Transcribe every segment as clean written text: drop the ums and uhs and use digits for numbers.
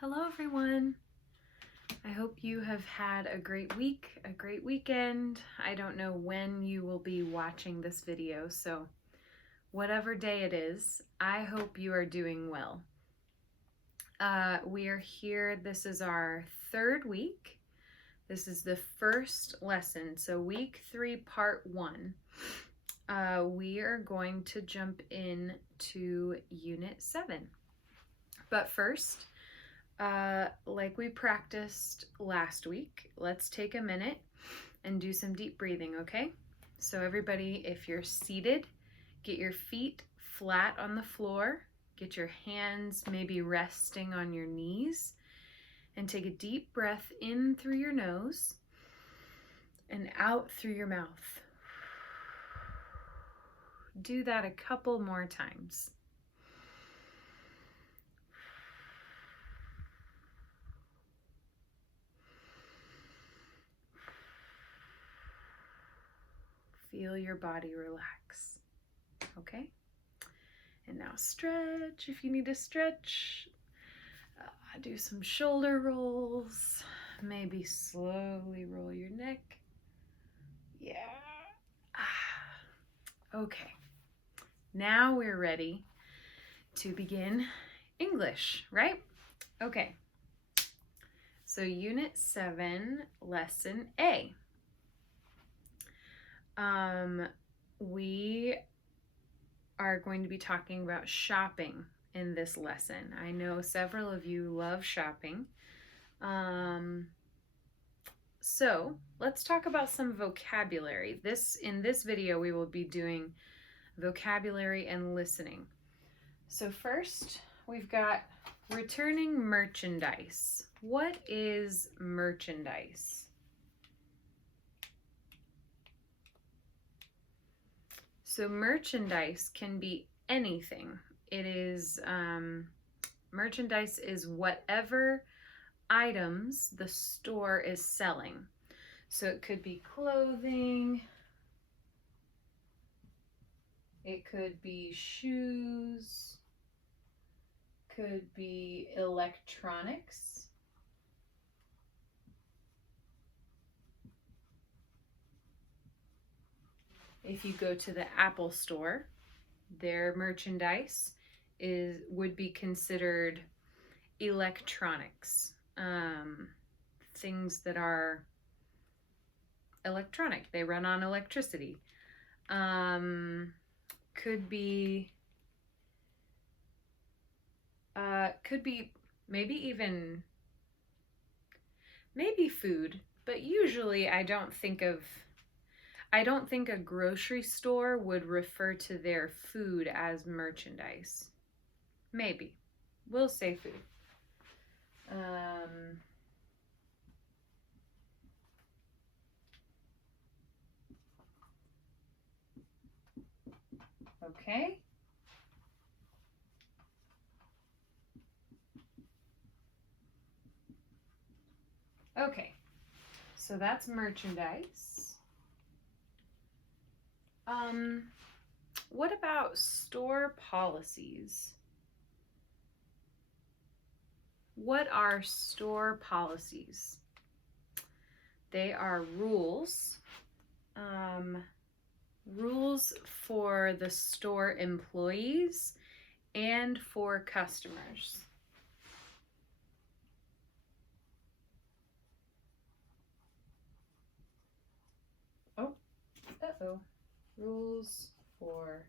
Hello everyone. I hope you have had a great week, a great weekend. I don't know when you will be watching this video, so whatever day it is, I hope you are doing well. We are here, this is our third week. This is the first lesson, so week 3, part 1. We are going to jump in to unit 7. But first, like we practiced last week, let's take a minute and do some deep breathing, okay? So everybody, if you're seated, get your feet flat on the floor, get your hands maybe resting on your knees, and take a deep breath in through your nose and out through your mouth. Do that a couple more times. Feel your body relax, okay? And now stretch if you need to stretch. Do some shoulder rolls. Maybe slowly roll your neck. Yeah. Okay. Now we're ready to begin English, right? Okay. So Unit 7, Lesson A. We are going to be talking about shopping in this lesson. I know several of you love shopping. So let's talk about some vocabulary. In this video, we will be doing vocabulary and listening. So first, we've got returning merchandise. What is merchandise? So merchandise can be anything. It is, merchandise is whatever items the store is selling. So it could be clothing, it could be shoes, could be electronics, if you go to the Apple store, their merchandise would be considered electronics. Things that are electronic, they run on electricity. Could be maybe food, but usually I don't think a grocery store would refer to their food as merchandise. Maybe. We'll say food. Okay. Okay. So that's merchandise. What about store policies? What are store policies? They are rules. Rules for the store employees and for customers. Oh, uh-oh. Rules for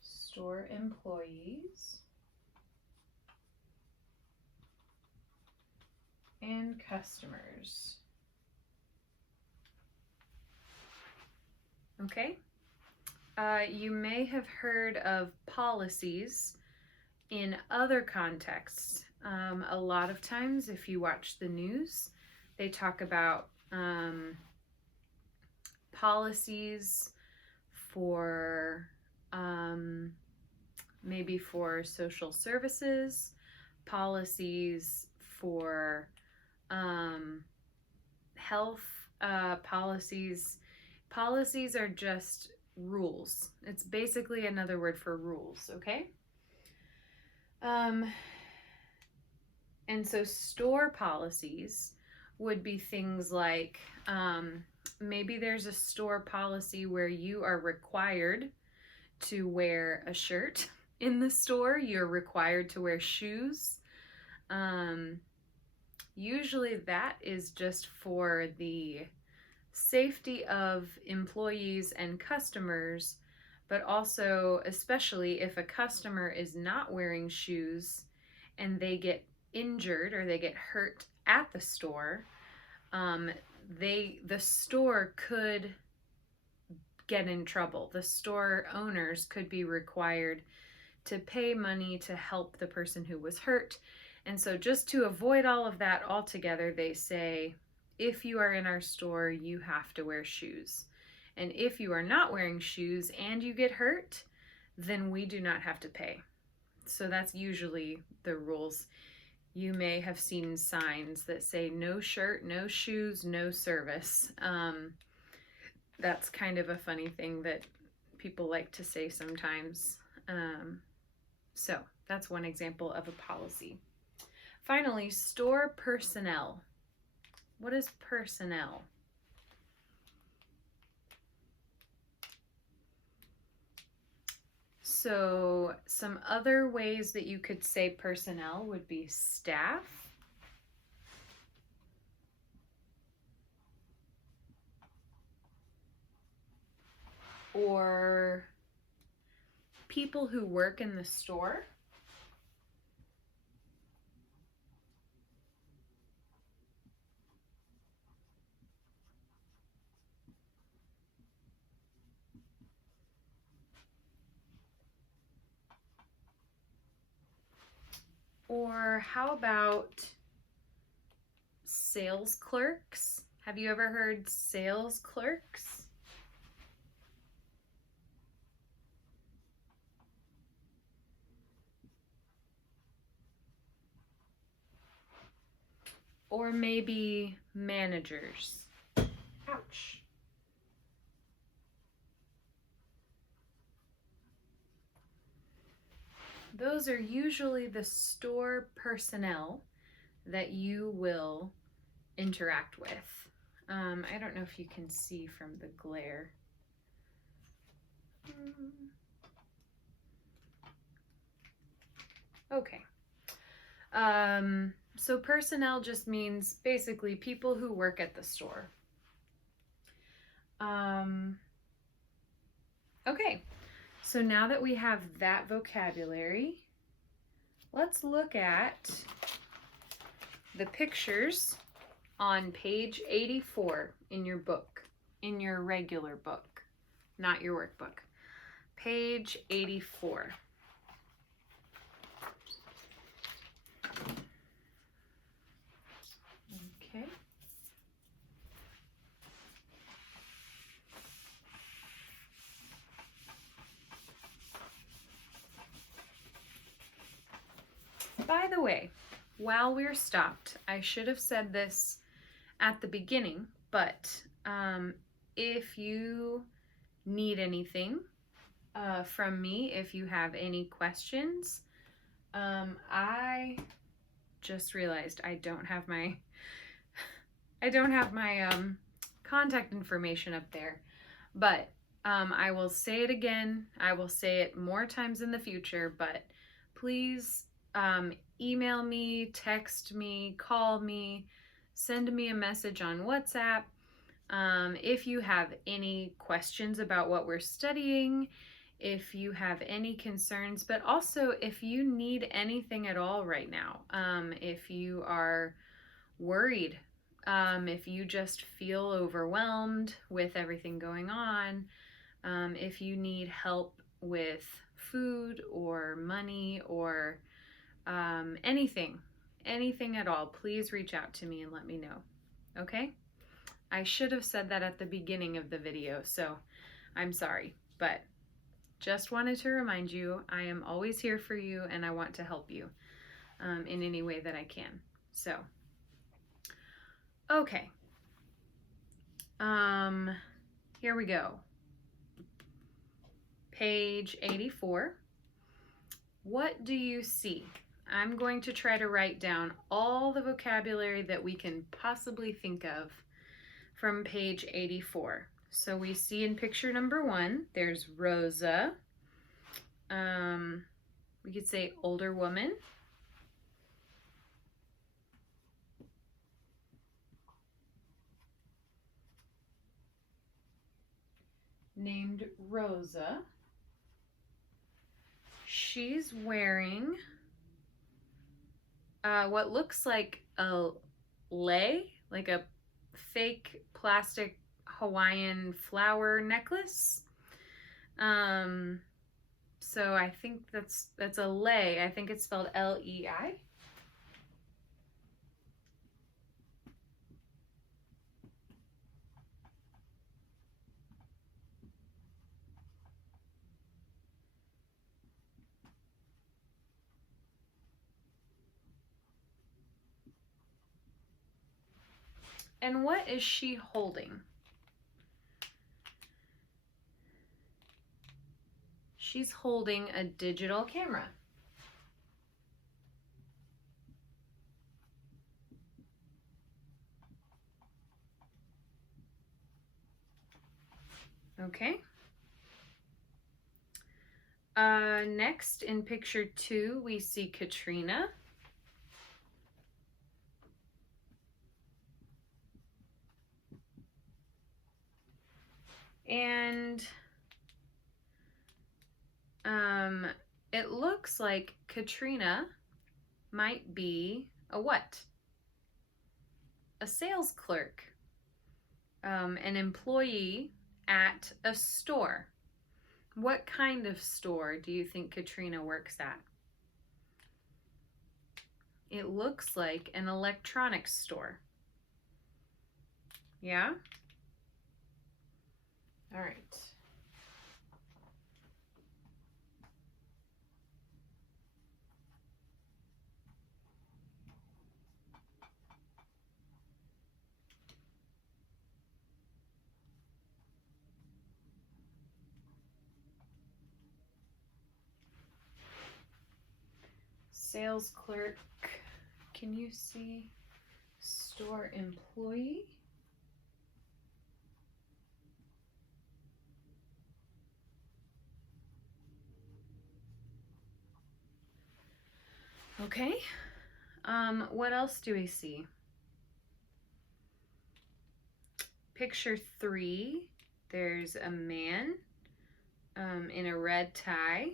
store employees and customers. Okay. You may have heard of policies in other contexts. A lot of times, if you watch the news, they talk about policies for maybe for social services, policies for health, policies. Policies are just rules. It's basically another word for rules, okay? And so store policies would be things like maybe there's a store policy where you are required to wear a shirt in the store. You're required to wear shoes. Usually that is just for the safety of employees and customers, but also especially if a customer is not wearing shoes and they get injured or they get hurt at the store, the store could get in trouble. The store owners could be required to pay money to help the person who was hurt. And so just to avoid all of that altogether, they say, if you are in our store, you have to wear shoes. And if you are not wearing shoes and you get hurt, then we do not have to pay. So that's usually the rules. You may have seen signs that say no shirt, no shoes, no service. That's kind of a funny thing that people like to say sometimes. So that's one example of a policy. Finally, store personnel. What is personnel? So some other ways that you could say personnel would be staff, or people who work in the store. Or how about sales clerks? Have you ever heard sales clerks? Or maybe managers. Ouch. Those are usually the store personnel that you will interact with. I don't know if you can see from the glare. Okay. So personnel just means basically people who work at the store. Okay, so now that we have that vocabulary, let's look at the pictures on page 84 in your book, in your regular book, not your workbook. Page 84. Okay. By the way, while we're stopped, I should have said this at the beginning, but if you need anything from me, if you have any questions, I just realized I don't have my contact information up there, but I will say it again. I will say it more times in the future, but please email me, text me, call me, send me a message on WhatsApp if you have any questions about what we're studying, if you have any concerns, but also if you need anything at all right now. If you are worried, if you just feel overwhelmed with everything going on, if you need help with food or money or anything at all, please reach out to me and let me know. Okay? I should have said that at the beginning of the video, so I'm sorry, but just wanted to remind you I am always here for you and I want to help you in any way that I can. So, okay. Here we go. Page 84. What do you see? I'm going to try to write down all the vocabulary that we can possibly think of from page 84. So we see in picture number 1, there's Rosa. We could say older woman. Named Rosa. She's wearing what looks like a lei, like a fake plastic Hawaiian flower necklace. So I think that's a lei. I think it's spelled L-E-I. And what is she holding? She's holding a digital camera. Okay. Next, in picture 2, we see Katrina. And it looks like Katrina might be a what? A sales clerk, an employee at a store. What kind of store do you think Katrina works at? It looks like an electronics store. Yeah? All right. Sales clerk, can you see store employee? Okay, what else do we see? Picture 3, there's a man in a red tie.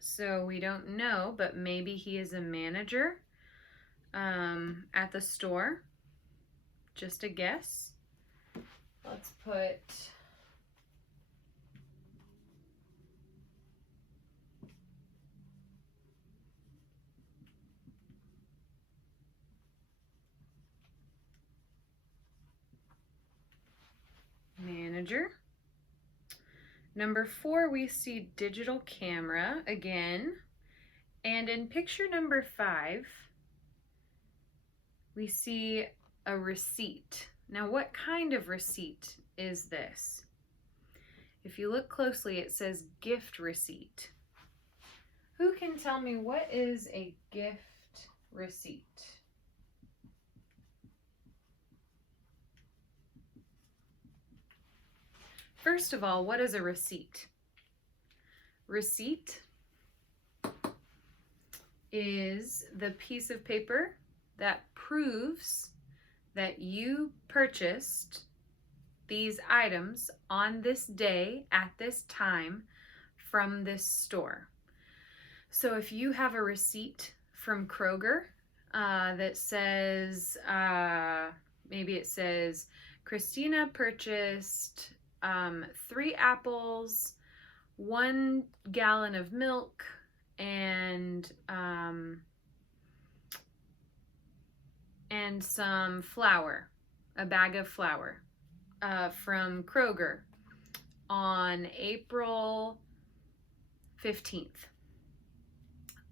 So we don't know, but maybe he is a manager at the store. Just a guess. Let's put manager. Number 4, we see digital camera again. And in picture number 5, we see a receipt. Now, what kind of receipt is this? If you look closely, it says gift receipt. Who can tell me what is a gift receipt? First of all, what is a receipt? Receipt is the piece of paper that proves that you purchased these items on this day at this time from this store. So if you have a receipt from Kroger that says, maybe it says, Christina purchased 3 apples, 1 gallon of milk, and some flour, a bag of flour from Kroger on April 15th.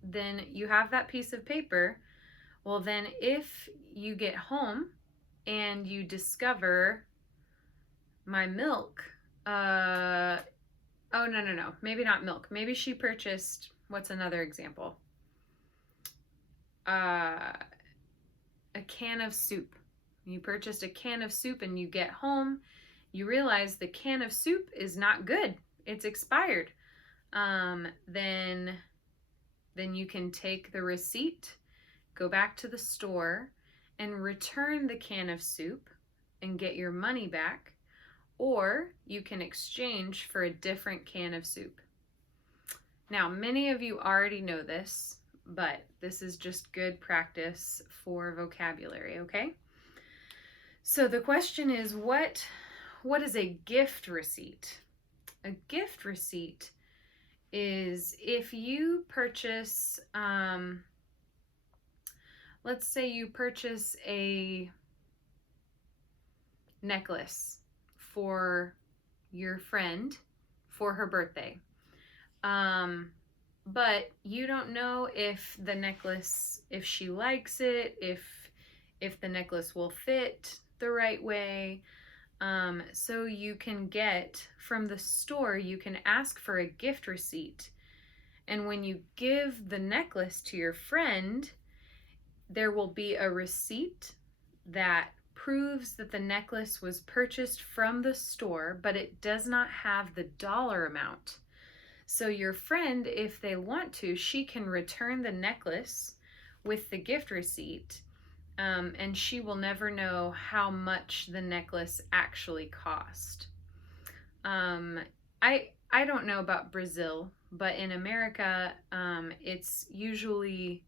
Then you have that piece of paper. Well, then if you get home and you discover my milk, oh, no, maybe not milk. Maybe she purchased What's another example? A can of soup. You purchased a can of soup and you get home, you realize the can of soup is not good. It's expired. Then you can take the receipt, go back to the store, and return the can of soup and get your money back, or you can exchange for a different can of soup. Now, many of you already know this, but this is just good practice for vocabulary, okay? So the question is, what is a gift receipt? A gift receipt is if you purchase, let's say you purchase a necklace for your friend for her birthday. But you don't know if the necklace, if she likes it, if the necklace will fit the right way. So you can get from the store, you can ask for a gift receipt. And when you give the necklace to your friend, there will be a receipt that proves that the necklace was purchased from the store, but it does not have the dollar amount. So your friend, if they want to, she can return the necklace with the gift receipt, and she will never know how much the necklace actually cost. I don't know about Brazil, but in America, it's usually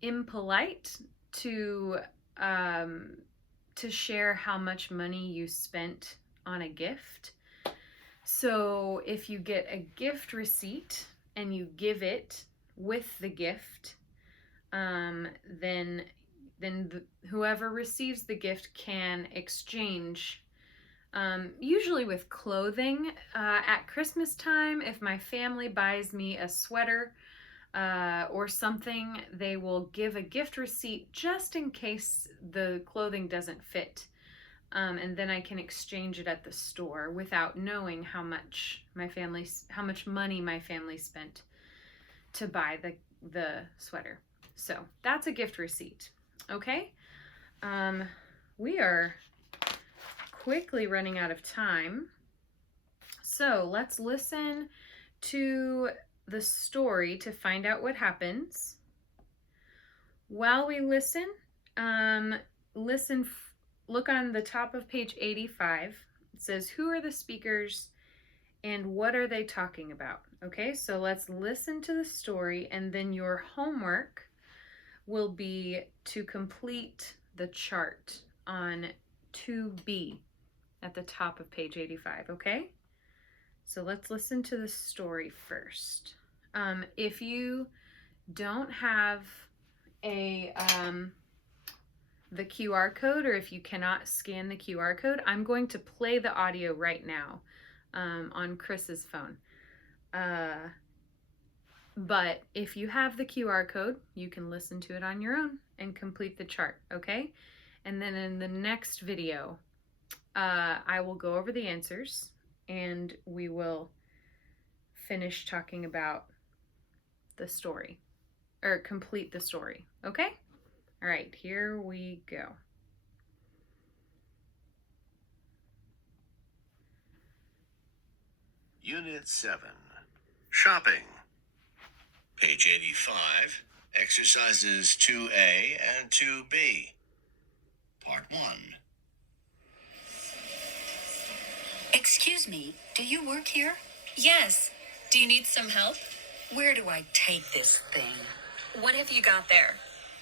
impolite to share how much money you spent on a gift. So if you get a gift receipt and you give it with the gift, then whoever receives the gift can exchange, usually with clothing. At Christmas time, if my family buys me a sweater or something, they will give a gift receipt just in case the clothing doesn't fit. And then I can exchange it at the store without knowing how much money my family spent to buy the sweater. So that's a gift receipt. Okay. We are quickly running out of time. So let's listen to the story to find out what happens. While we listen, look on the top of page 85. It says, who are the speakers and what are they talking about? Okay, so let's listen to the story, and then your homework will be to complete the chart on 2B at the top of page 85, okay? So let's listen to the story first. If you don't have the QR code, or if you cannot scan the QR code, I'm going to play the audio right now on Chris's phone. But if you have the QR code, you can listen to it on your own and complete the chart, okay? And then in the next video, I will go over the answers and we will finish talking about the story, or complete the story, okay? All right, here we go. Unit 7, Shopping. Page 85, Exercises 2A and 2B. Part 1. Excuse me, do you work here? Yes. Do you need some help? Where do I take this thing? What have you got there?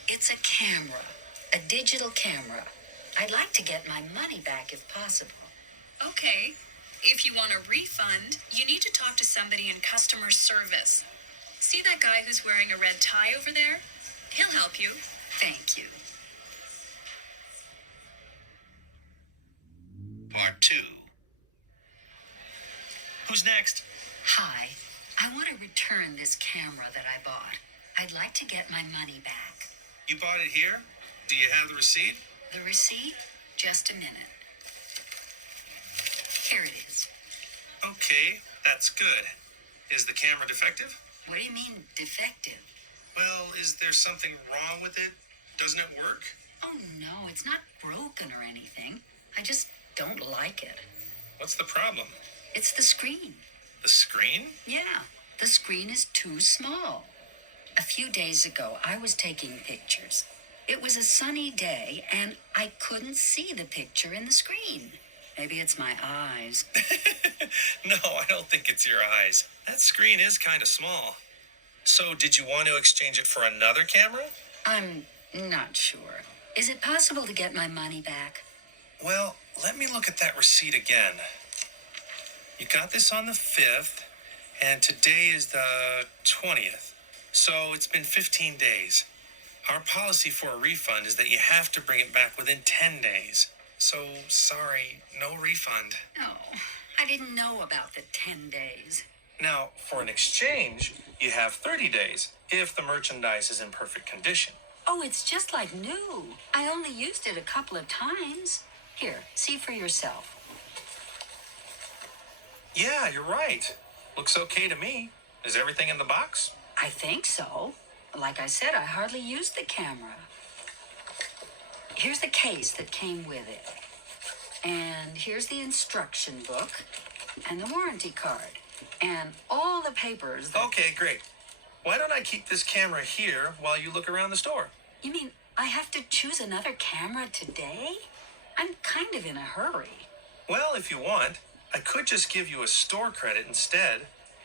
It's a camera, a digital camera. I'd like to get my money back if possible. Okay. If you want a refund, you need to talk to somebody in customer service. See that guy who's wearing a red tie over there? He'll help you. Thank you. Part 2. Who's next? Hi, I want to return this camera that I bought. I'd like to get my money back. You bought it here? Do you have the receipt? The receipt? Just a minute. Here it is. Okay, that's good. Is the camera defective? What do you mean, defective? Well, is there something wrong with it? Doesn't it work? Oh, no, it's not broken or anything. I just don't like it. What's the problem? It's the screen. The screen? Yeah, the screen is too small. A few days ago, I was taking pictures. It was a sunny day, and I couldn't see the picture in the screen. Maybe it's my eyes. No, I don't think it's your eyes. That screen is kind of small. So, did you want to exchange it for another camera? I'm not sure. Is it possible to get my money back? Well, let me look at that receipt again. You got this on the 5th, and today is the 20th. So it's been 15 days. Our policy for a refund is that you have to bring it back within 10 days. So, sorry, no refund. Oh, I didn't know about the 10 days. Now, for an exchange, you have 30 days if the merchandise is in perfect condition. Oh, it's just like new. I only used it a couple of times. Here, see for yourself. Yeah, you're right. Looks okay to me. Is everything in the box? I think so. Like I said, I hardly used the camera. Here's the case that came with it. And here's the instruction book and the warranty card and all the papers that... Okay, great. Why don't I keep this camera here while you look around the store? You mean I have to choose another camera today? I'm kind of in a hurry. Well, if you want, I could just give you a store credit instead.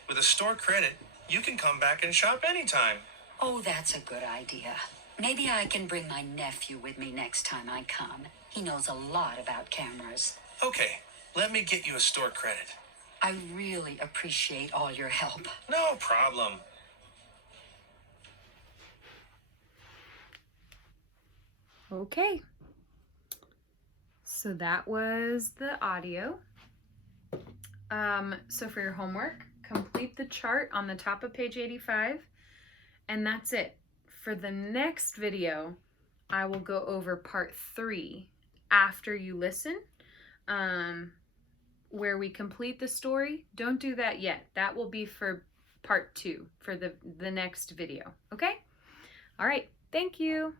With a store credit, you can come back and shop anytime. Oh, that's a good idea. Maybe I can bring my nephew with me next time I come. He knows a lot about cameras. Okay, let me get you a store credit. I really appreciate all your help. No problem. Okay. So that was the audio. So for your homework, complete the chart on the top of page 85, and that's it. For the next video, I will go over part 3 after you listen, where we complete the story. Don't do that yet. That will be for part 2, for the next video, okay? All right, thank you.